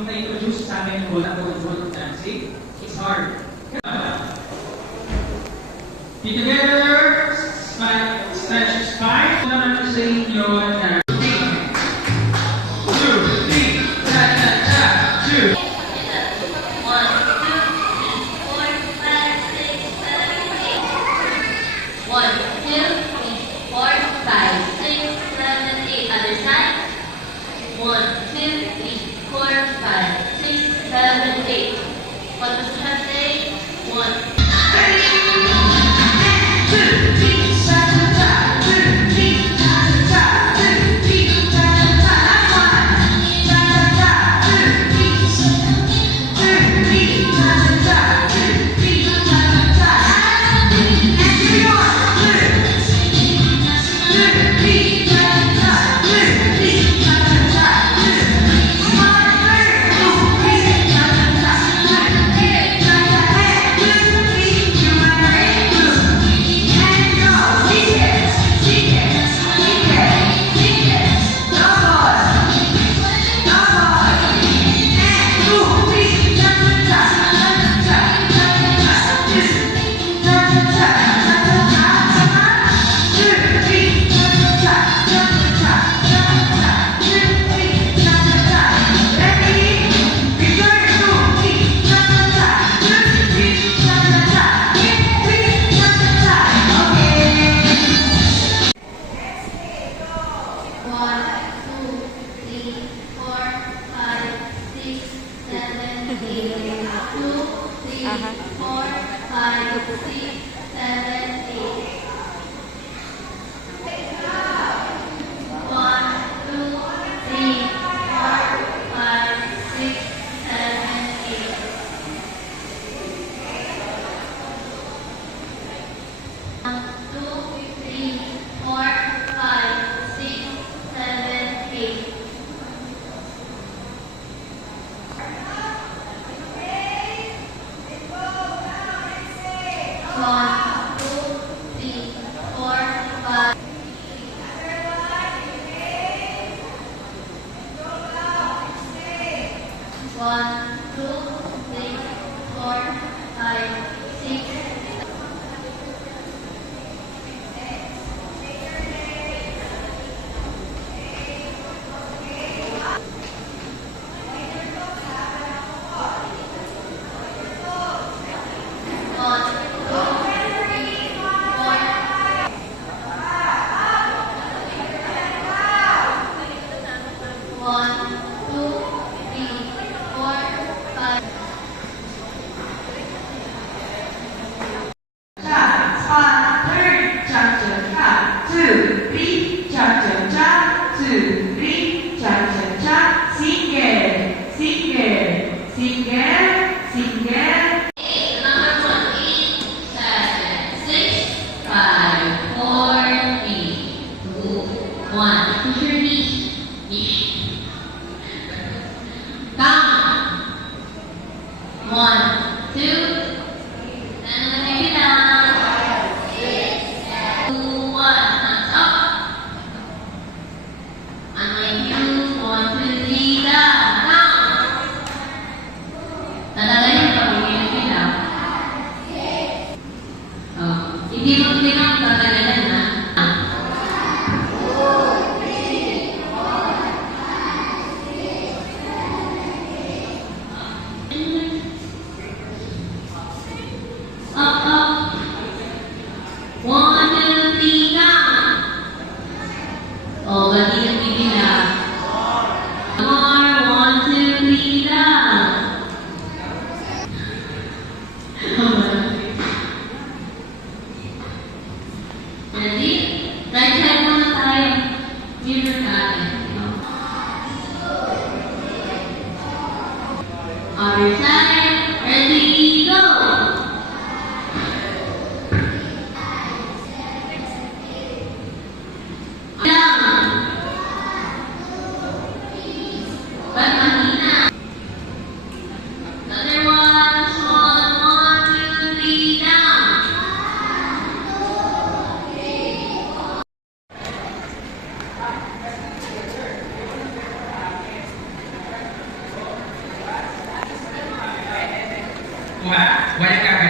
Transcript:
nung na-introduce sa amin yung whole dancing, it's hard. Be together, stretch your spine. Naman ko sa inyo na 1, 2, 3, cha-cha-cha, 2. 1, 2, 3, 4, 5, 6, 7, 8. 1, 2, 3, 4, 5, 6, 7, 8. Other side. 1, 2, 3, 4, 5, 6, 7, 8. What does the say? 1. Kuha? Wala ka